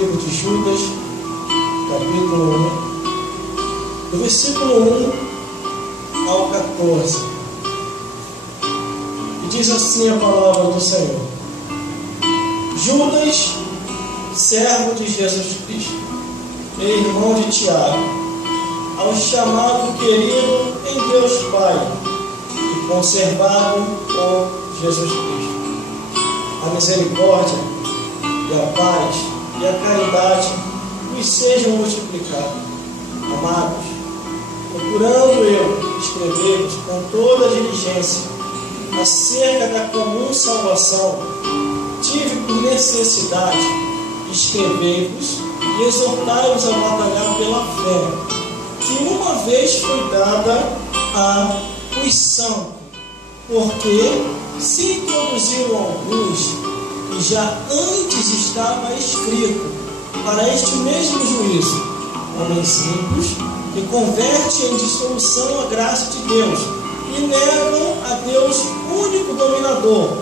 livro de Judas, capítulo 1, do versículo 1 ao 14. E diz assim a palavra do Senhor: Judas, servo de Jesus Cristo, e irmão de Tiago, ao chamado querido em Deus Pai e conservado por Jesus Cristo, a misericórdia e a paz e a caridade nos sejam multiplicados. Amados, procurando eu escrever-vos com toda a diligência acerca da comum salvação, tive por necessidade escrever-vos e exortar-vos a batalhar pela fé, que uma vez foi dada aos santos, porque se introduziram alguns que já antes estava escrito para este mesmo juízo, homens simples que convertem em dissolução a graça de Deus e negam a Deus único dominador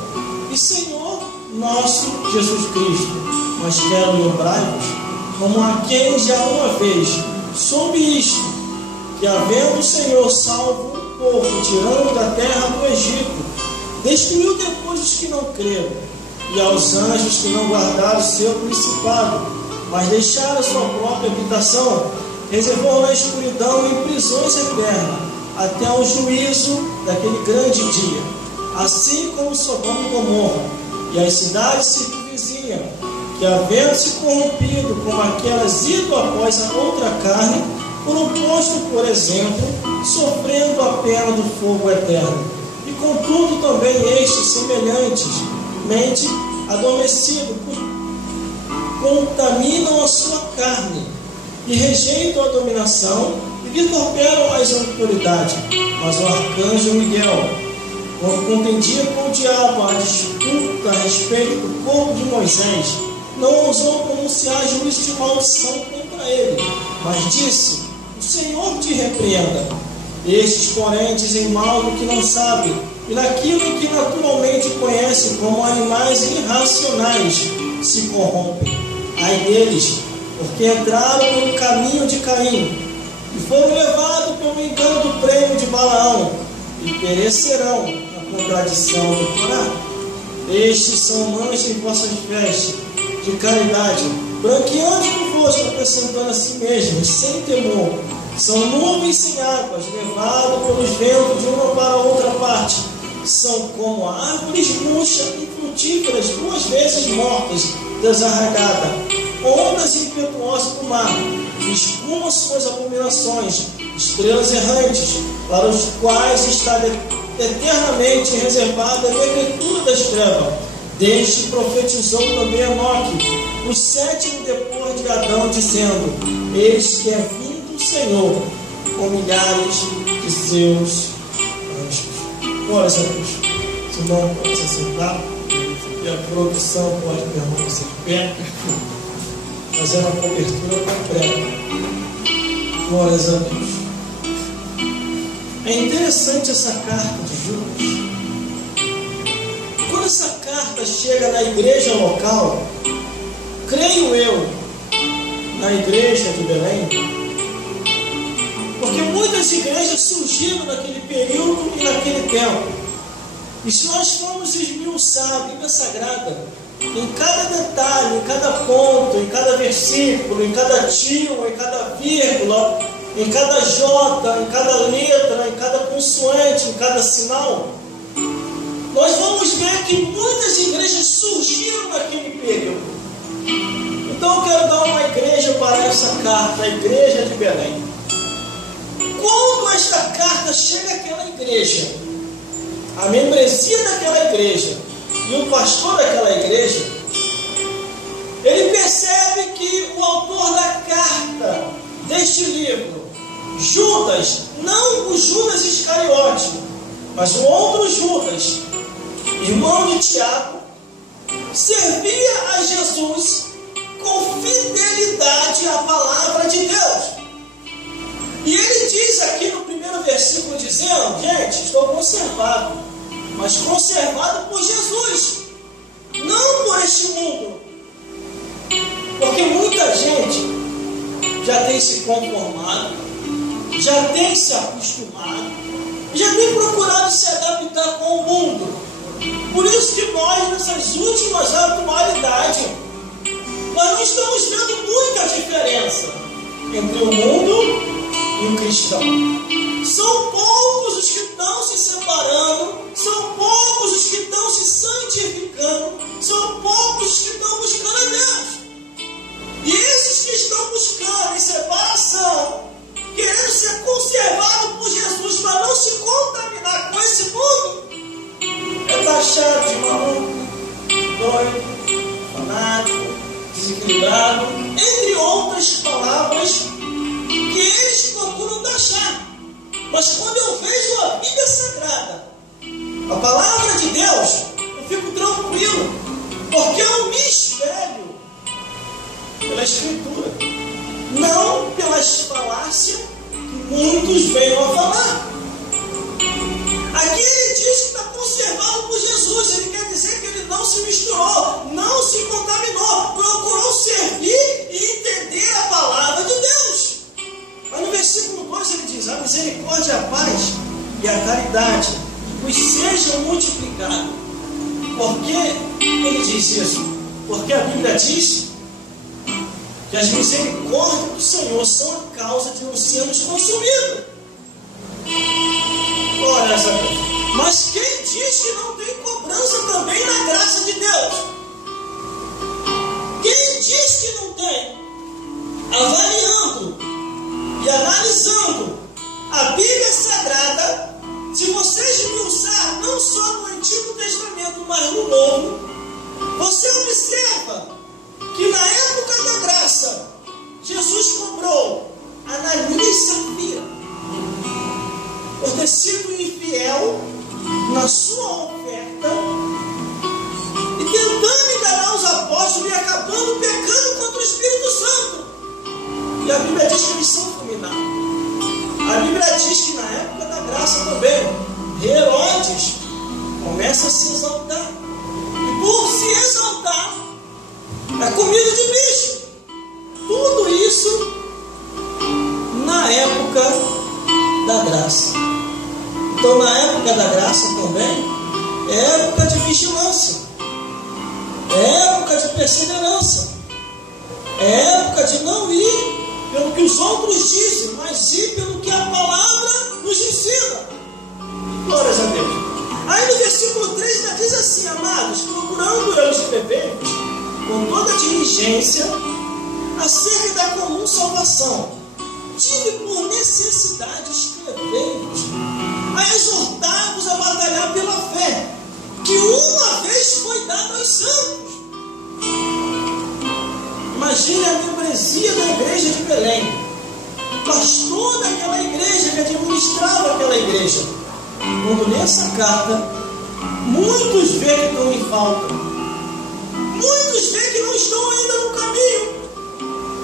e Senhor nosso Jesus Cristo. Mas quero lembrar-vos, como a quem já uma vez soube isto, que havendo o Senhor salvo um povo, tirando da terra do Egito, destruiu depois os que não creram, e aos anjos que não guardaram seu principado, mas deixaram sua própria habitação, reservou na escuridão e em prisões eternas, até o juízo daquele grande dia. Assim como Sodoma e Gomorra, e as cidades circunvizinhas, que havendo se corrompido como aquelas ido após a outra carne, foram postos, por exemplo, sofrendo a pena do fogo eterno. E contudo também estes, semelhantemente adormecidos, contaminam a sua carne, e rejeitam a dominação, e vituperam as autoridades. Mas o arcanjo Miguel, quando contendia com o diabo a disputa a respeito do corpo de Moisés, não ousou pronunciar juízo de maldição contra ele, mas disse: o Senhor te repreenda. Estes, porém, dizem mal do que não sabem, e naquilo que naturalmente conhecem, como animais irracionais, se corrompem. Ai deles, porque entraram pelo caminho de Caim, e foram levados pelo engano do prêmio de Balaão, e perecerão na contradição do Corá. Estes são manchas em vossas vestes de caridade, branqueando convosco, acrescentando a si mesmos, sem temor. São nuvens sem águas, levados pelos ventos de uma para outra parte. São como árvores murchas e frutíferas, 2 vezes mortas, desarraigadas, ondas impetuosas do mar, que espumam suas abominações, estrelas errantes, para os quais está eternamente reservada a negritura das trevas. Deste profetizou também Enoque, o 7º depois de Adão, dizendo: eis que é vindo o Senhor com milhares de seus anjos. Glória a Deus. Se não pode se sentar, e a produção pode permanecer de pé, fazendo a cobertura completa. Glória a Deus. É interessante essa carta de Judas. Quando essa carta chega na igreja local, creio eu, na igreja de Belém, porque muitas igrejas surgiram naquele período e naquele tempo. E se nós formos esmiuçar a Bíblia Sagrada, em cada detalhe, em cada ponto, em cada versículo, em cada tio, em cada vírgula, em cada jota, em cada letra, em cada consoante, em cada sinal, nós vamos ver que muitas igrejas surgiram naquele período. Então eu quero dar uma igreja para essa carta, a igreja de Belém. Quando esta carta chega àquela igreja, a membresia daquela igreja e o pastor daquela igreja, ele percebe que o autor da carta deste livro, Judas, não o Judas Iscariote, mas o outro Judas, irmão de Tiago, servia a Jesus com fidelidade à palavra de Deus. E ele diz aqui no primeiro versículo, dizendo: gente, estou conservado, mas conservado por Jesus, não por este mundo. Porque muitos muita gente já tem se conformado, já tem se acostumado, já tem procurado se adaptar com o mundo. Por isso que nós, nessas últimas atualidades, nós não estamos vendo muita diferença entre o mundo e o cristão. São poucos os que estão se separando, são poucos os que estão se santificando, são poucos os que estão buscando a Deus. E esses que estão buscando em separação, querendo ser conservados por Jesus, mas não se contaminar com esse mundo, é taxado de maluco, doido, fanático, desequilibrado, entre outras palavras que eles procuram taxar. Mas quando eu vejo a Bíblia Sagrada, a palavra de Deus, eu fico tranquilo, porque eu me espelho pela Escritura, não pelas falácias que muitos venham a falar. Aqui ele diz que está conservado por Jesus. Ele quer dizer que ele não se misturou, não se contaminou, procurou servir e entender a palavra de Deus. Mas no versículo 2 ele diz: a misericórdia, a paz e a caridade vos sejam multiplicados. Por que ele diz isso? Porque a Bíblia diz que as misericórdias do Senhor são a causa de não sermos consumidos. Glória a Deus. Mas quem diz que não tem cobrança também na graça de Deus? Quem diz que não tem? Avaliando e analisando a Bíblia Sagrada, se você esmiuçar não só no Antigo Testamento, mas no Novo, você observa que na época da graça, Jesus cobrou Ananias e Safira por ter sido infiel na sua oferta e tentando enganar os apóstolos e acabando pecando contra o Espírito Santo. E a Bíblia diz que eles são fulminados. A Bíblia diz que na época da graça também, Herodes começa a se exaltar. E por se exaltar, é comida de bicho. Tudo isso na época da graça. Então, na época da graça também, é época de vigilância, é época de perseverança, é época de não ir pelo que os outros dizem, mas ir pelo que a palavra nos ensina. Glórias a Deus. Aí no versículo 3 já diz assim: amados, procurando eu escrever-vos com toda a diligência acerca da comum salvação, tive por necessidade escrever-vos a exortar-vos a batalhar pela fé, que uma vez foi dada aos santos. Imagine a membresia da igreja de Belém, o pastor daquela igreja que administrava aquela igreja. Quando lê essa carta, muitos veem que estão em falta, muitos veem que não estão ainda no caminho,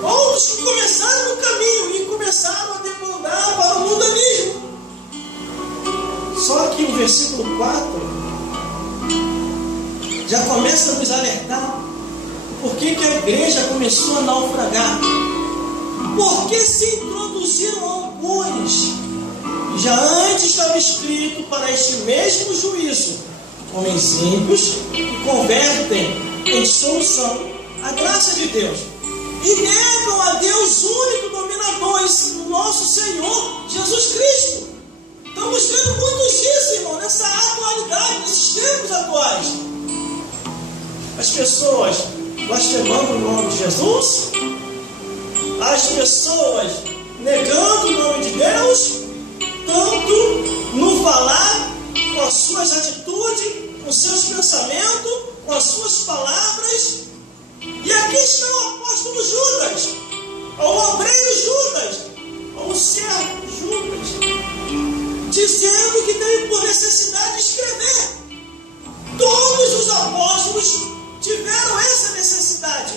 outros que começaram no caminho e começaram a demandar para o mundanismo. Só que o versículo 4 já começa a nos alertar por que a igreja começou a naufragar. Porque se introduziram alguns, já antes estava escrito para este mesmo juízo, homens ímpios que convertem em solução a graça de Deus e negam a Deus único dominador, o nosso Senhor Jesus Cristo. Estamos vendo muito disso, irmão, nessa atualidade, nesses tempos atuais. As pessoas blasfemando o nome de Jesus, as pessoas negando o nome de Deus, tanto no falar, com as suas atitudes, com seus pensamentos, com as suas palavras. E aqui está o apóstolo Judas, ou o obreiro Judas, ou o servo Judas, dizendo que tem por necessidade de escrever. Todos os apóstolos tiveram essa necessidade.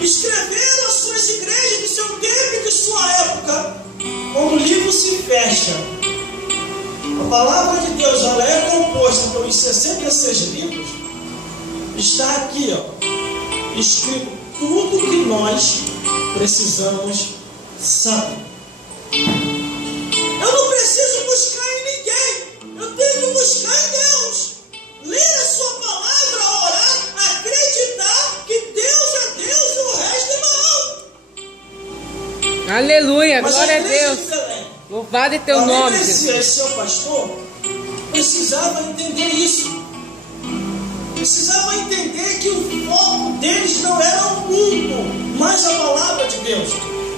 Escreveram as suas igrejas do seu tempo e de sua época. Quando o livro se fecha, a palavra de Deus ela é composta pelos 66 livros. Está aqui, escrito tudo que nós precisamos saber. Eu não preciso buscar em ninguém, eu tenho que buscar em Deus. Ler a sua palavra, orar, acreditar que Deus é Deus e o resto é mal. Aleluia, Mas glória a Deus. de Belém, Louvado é teu nome, Jesus. esse seu pastor precisava entender isso. Precisava entender que o foco deles não era o mundo, mas a palavra de Deus.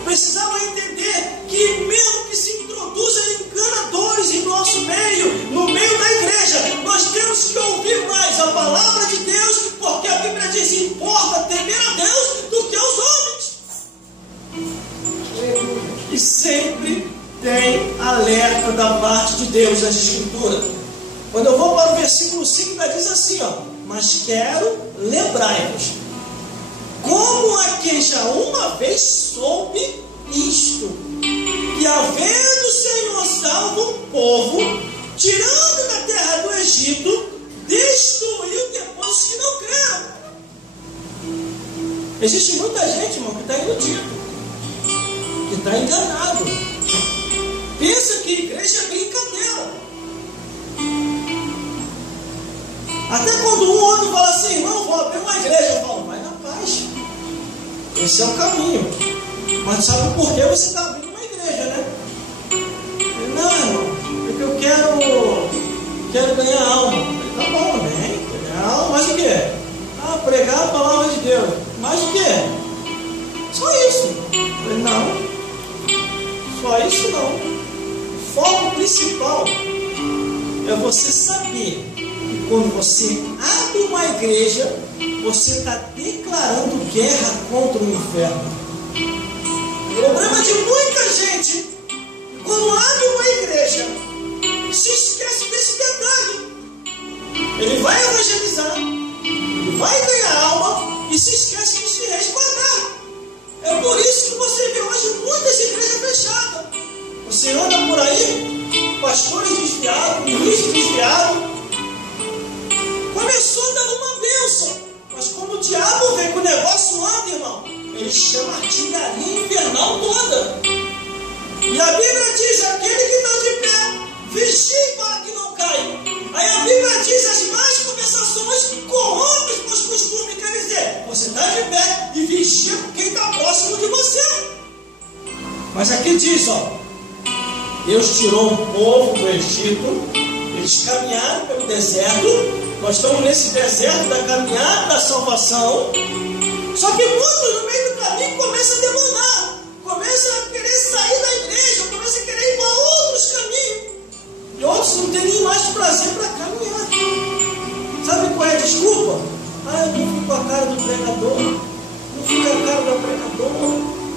Precisava entender que mesmo que se introduzam enganadores em nosso meio, no meio da igreja, nós temos que ouvir mais a palavra de Deus, porque a Bíblia diz: importa temer a Deus do que aos homens. E sempre tem alerta da parte de Deus nas Escrituras. Quando eu vou para o versículo 5, ainda diz assim, mas quero lembrar-vos, como a quem já uma vez soube isto, que havendo o Senhor salvo um povo, tirando da terra do Egito, destruiu depois os que não creram. Existe muita gente, irmão, que está iludido, que está enganado, pensa que igreja é brincadeira. Até quando um outro fala assim: irmão, vou abrir uma igreja, eu falo: vai na paz, esse é o caminho. Mas sabe por que você está abrindo uma igreja, né? Não, irmão, porque eu quero ganhar alma. Tá bom, amém, ganhar alma, mas o quê? Pregar a palavra de Deus, mas o quê? Só isso. Não, só isso não. O foco principal é você saber que quando você abre uma igreja, você está declarando guerra contra o inferno. O problema de muita gente, quando abre uma igreja, se esquece desse detalhe. Ele vai evangelizar, ele vai ganhar alma e se esquece de se resguardar. É por isso que você vê hoje muitas igrejas fechadas. Você anda por aí, pastores desviados, ministros desviados. Começou dando uma bênção, mas quando o diabo vem com o negócio anda, irmão, ele chama a artilharia infernal toda. E a Bíblia diz: aquele que está de pé, vigie para que não caia. Aí a Bíblia diz: as más conversações corrompem os costumes. Quer dizer, você está de pé e vigia com quem está próximo de você. Mas aqui diz, Deus tirou um povo do Egito, eles caminharam pelo deserto. Nós estamos nesse deserto da caminhada da salvação. Só que muitos no meio do caminho começam a demandar, começam a querer sair da igreja, começam a querer ir para outros caminhos. E outros não têm nem mais prazer para caminhar. Sabe qual é a desculpa? Eu não fui com a cara do pregador, não fui com a cara da pregadora,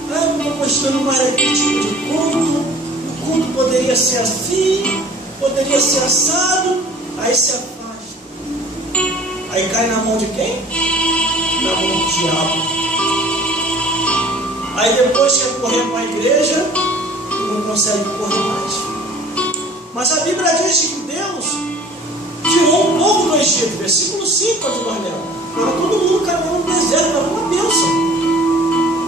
eu não estou gostando mais daquele tipo de culto, o culto poderia ser assim, poderia ser assado. Aí se afasta. Aí cai na mão de quem? Na mão do diabo. Aí depois quer correr para a igreja e não consegue correr mais. Mas a Bíblia diz que Deus tirou um povo do Egito. Versículo 5 de nós lemos. Estava todo mundo caminhando no deserto, estava uma bênção.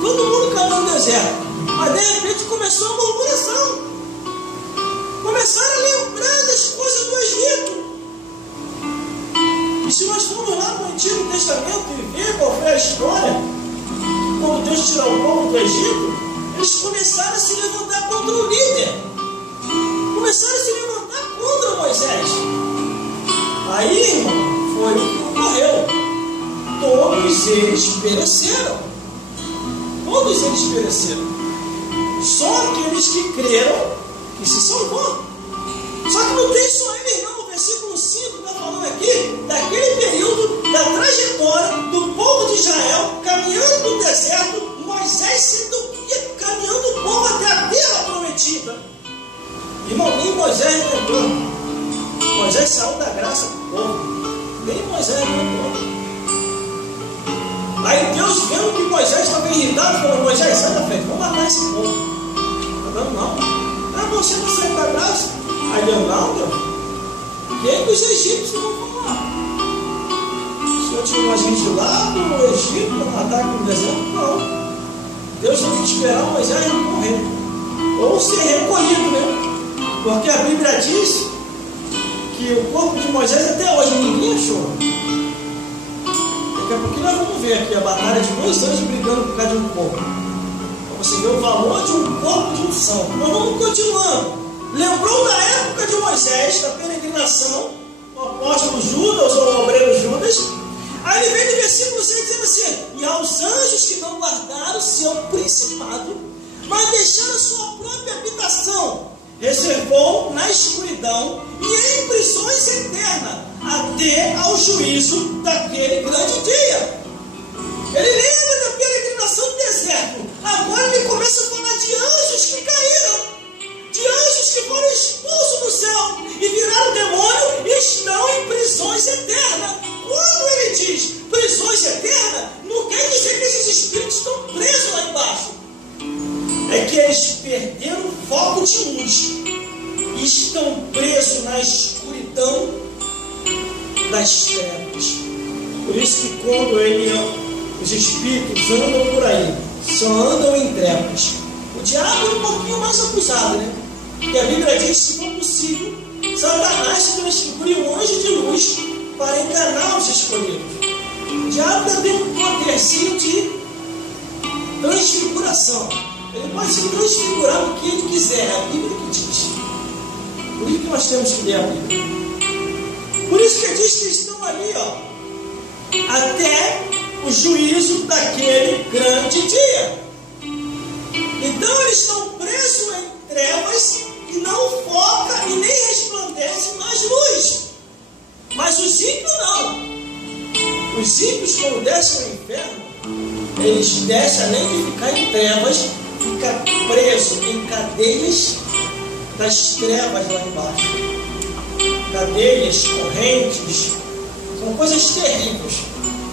Todo mundo caminhando no deserto. Mas de repente começou a murmuração. Começaram a lembrar das coisas do Egito. E se nós formos lá no Antigo Testamento e ver qual foi a história, quando Deus tirou o povo do Egito, eles começaram a se levantar contra o líder. Começaram a se levantar contra Moisés. Aí, irmão, foi o que ocorreu. Todos eles pereceram. Todos eles pereceram. Só aqueles que creram que se salvou. Só que não tem só ele, não. O versículo 5 está falando aqui daquele período da trajetória do povo de Israel caminhando no deserto, Moisés sendo caminhando o povo até a terra prometida. Irmão, nem Moisés entrou. Moisés saiu da graça do povo. Nem Moisés entrou. Aí Deus, vendo que Moisés estava irritado, falou: Moisés, sai da frente, vamos matar esse povo. Não. Você não sai da graça. Aí Deus: não, Deus. Quem que os egípcios não vão lá? O Senhor tirou a gente lá do Egito para matar aqui no deserto? Não. Deus teve que esperar Moisés morrer, ou ser recolhido, né? Porque a Bíblia diz que o corpo de Moisés até hoje ninguém achou. Daqui a pouquinho nós vamos ver aqui a batalha de 2 anos brigando por causa de um corpo. Para você ver o valor de um corpo de unção. Nós vamos continuando. Lembrou da época de Moisés, da peregrinação, o apóstolo Judas ou o obreiro Judas. Aí ele vem no versículo 6 dizendo assim: e aos anjos que não guardaram seu principado, mas deixaram a sua própria habitação, reservou na escuridão e em prisões eternas, até ao juízo daquele grande dia. Ele lembra da peregrinação do deserto. Agora ele começa a falar de anjos que caíram, de anjos que foram expulsos do céu e viraram demônio e estão em prisões eternas. Quando ele diz prisões eternas, não quer dizer que esses espíritos estão presos lá embaixo. É que eles perderam o foco de luz e estão presos na escuridão das trevas. Por isso que quando os espíritos andam por aí, só andam em trevas. O diabo é um pouquinho mais acusado, né? Porque a Bíblia diz que, se for possível, Satanás se transfigura em um anjo de luz para enganar os escolhidos. O diabo também tem um poderzinho de transfiguração. Ele pode se transfigurar no que ele quiser, é a Bíblia que diz. Por isso que nós temos que ler a Bíblia. Por isso que diz que estão ali, ó, até o juízo daquele grande dia. Então eles estão presos em trevas e não foca e nem resplandece mais luz. Mas os ímpios não. Os ímpios, quando descem ao inferno, eles descem, além de ficar em trevas, fica preso em cadeias das trevas lá embaixo. Cadeias, correntes, são coisas terríveis,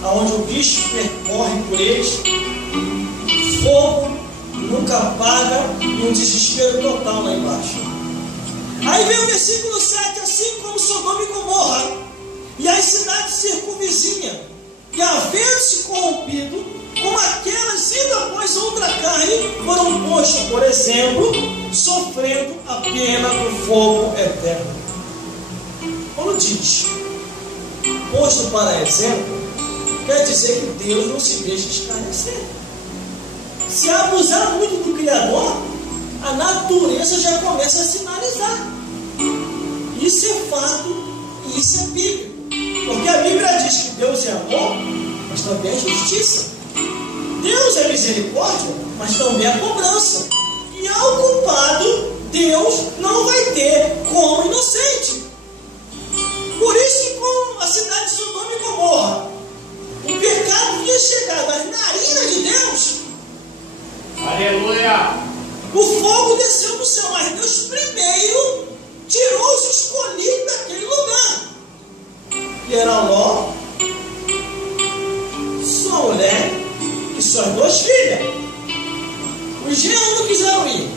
aonde o bicho percorre por eles, fogo nunca apaga e um desespero total lá embaixo. Aí vem o versículo 7, assim como Sodoma e Gomorra e as cidades circunvizinhas, que havendo-se corrompido, como aquelas indo após outra carne, foram postas, por exemplo, sofrendo a pena do fogo eterno. Quando diz posto para exemplo, quer dizer que Deus não se deixa esclarecer. Se abusar muito do Criador, a natureza já começa a sinalizar. Isso é fato e isso é bíblico. Porque a Bíblia diz que Deus é amor, mas também é justiça. Deus é misericórdia, mas também é cobrança. E ao culpado, Deus não vai ter como inocente. Por isso que com a cidade de Sodoma e Gomorra, o pecado tinha chegado às narinas de Deus. Aleluia! O fogo desceu do céu, mas Deus primeiro tirou os escolhidos daquele lugar. Que era Ló, sua mulher e suas 2 filhas. Os genros não quiseram ir.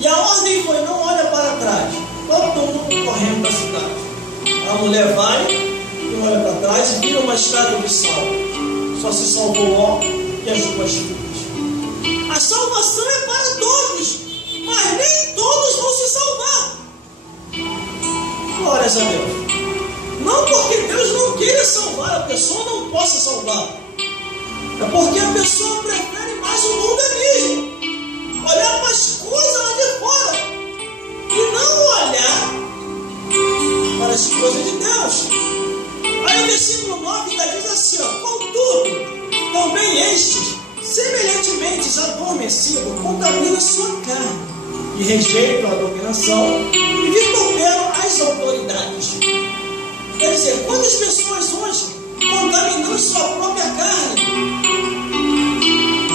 E a ordem foi: não olha para trás. Todo mundo correndo da cidade. A mulher vai e olha para trás e vira uma estrada de sal. Só se salvou Ló e as 2 filhas. A salvação é para todos, mas nem todos vão se salvar. Glórias a Deus. Não porque Deus não queira salvar, a pessoa não possa salvar. É porque a pessoa prefere mais o mundo mesmo, olhar para as coisas lá de fora e não olhar para as coisas de Deus. Aí o versículo 9 ainda diz assim, ó: contudo, também estes, semelhantemente adormecidos, contaminam sua carne e rejeitam a dominação e vituperam as autoridades. Quer dizer, quantas pessoas hoje contaminando sua própria carne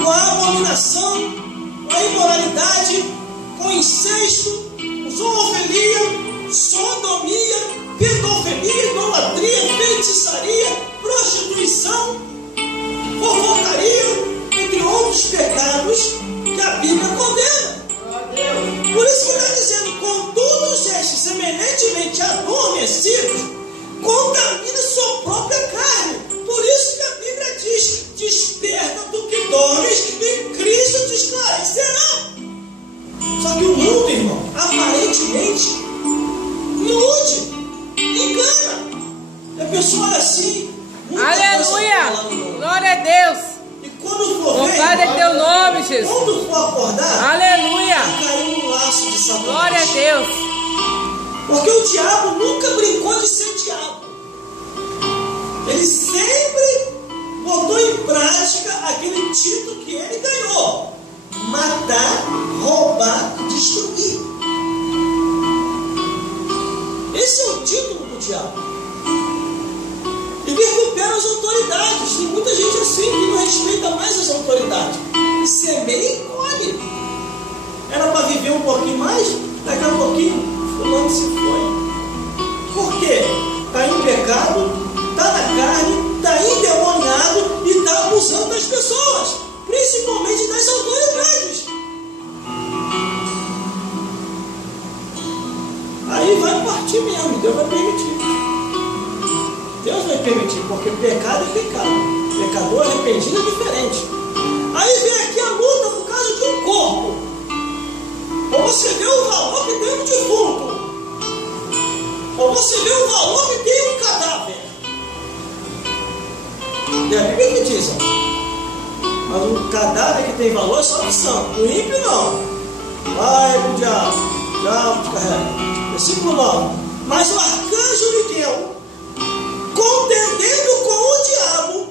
com a abominação, com a imoralidade, com o incesto, com zoofilia, sodomia, pedofilia, idolatria, feitiçaria, prostituição, fofocaria, entre outros pecados que a Bíblia condena. Por isso que ele está dizendo: contudo, estes semelhantemente adormecidos, contamina sua própria carne. Por isso que a Bíblia diz: desperta do que dormes Jesus. Quando for acordar, Aleluia. caiu no laço de Satanás. Glória a Deus. Porque o diabo nunca brincou de ser diabo. Ele sempre botou em prática aquele título que ele ganhou: matar, roubar e destruir. Esse é o título do diabo. E recupera as autoridades. Tem muita gente assim que não respeita mais as autoridades. E semeia e colhe. Era para viver um pouquinho mais, daqui a pouquinho fulano se foi. Por quê? Está em pecado, está na carne, está endemoniado e está abusando das pessoas, principalmente das autoridades. Aí vai partir mesmo, Deus vai permitir. Deus vai permitir, porque pecado é pecado. Pecador arrependido é diferente. Aí vem aqui a luta por causa de um corpo. Ou você vê o valor que tem um defunto, ou você vê o valor que tem um cadáver. E a Bíblia que diz, mas o cadáver que tem valor é só do santo, o ímpio não. Vai pro diabo, o diabo te carrega. Versículo 9. Mas o arcanjo Miguel, contendendo com o diabo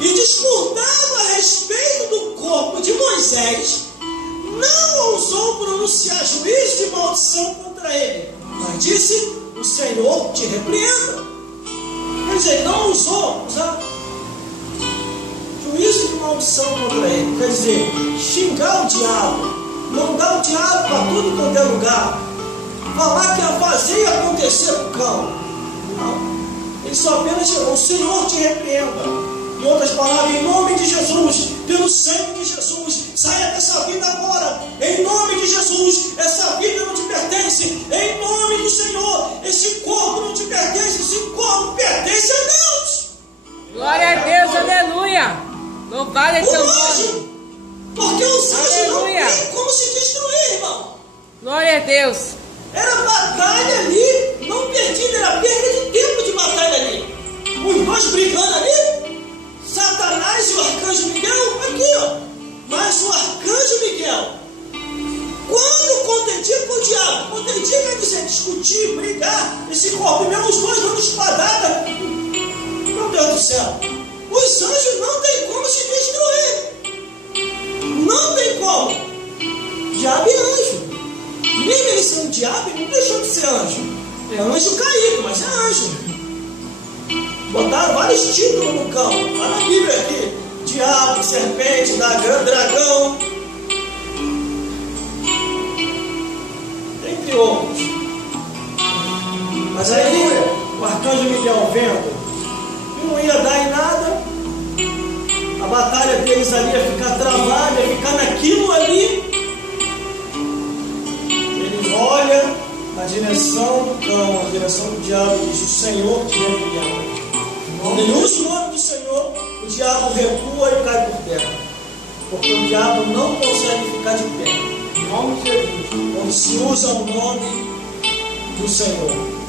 e disputando a respeito do corpo de Moisés, não ousou pronunciar juízo de maldição contra ele, mas disse: o Senhor te repreenda. Quer dizer, não ousou usar juízo de maldição contra ele. Quer dizer, xingar o diabo, mandar o diabo para tudo quanto é lugar, falar que ia fazer e acontecer com o cão. Não. Ele só apenas chegou: o Senhor te repreenda. Em outras palavras, em nome de Jesus, pelo sangue de Jesus, saia dessa vida agora. Em nome de Jesus, essa vida não te pertence. Em nome do Senhor, esse corpo não te pertence. Esse corpo pertence a Deus. Glória a Deus, aleluia. Louvado é teu nome. Porque os anjos não têm como se destruir, irmão. Glória a Deus. Era batalha ali, não perdida, era perda de tempo de batalha ali. Os dois brigando ali, Satanás e o arcanjo Miguel, aqui ó. Mas o arcanjo Miguel, quando contendia com o diabo, contendia quer dizer discutir, brigar, esse corpo mesmo, os dois dando espadada. Meu Deus do céu, os anjos não tem como se destruir. Não tem como. Diabo é anjo. Mesmo ele sendo diabo, ele não deixou de ser anjo. É anjo caído, mas é anjo. Botaram vários títulos no cão. Está na Bíblia aqui: diabo, serpente, dragão, entre outros. Mas aí o arcanjo Miguel vendo que não ia dar em nada, a batalha deles ali ia ficar travada, ia ficar naquilo ali. Ele olha na direção do cão, na direção do diabo, e diz: o Senhor te repreenda. Quando ele usa o nome do Senhor, o diabo recua e cai por terra. Porque o diabo não consegue ficar de pé. Em nome de Jesus. Quando se usa o nome do Senhor.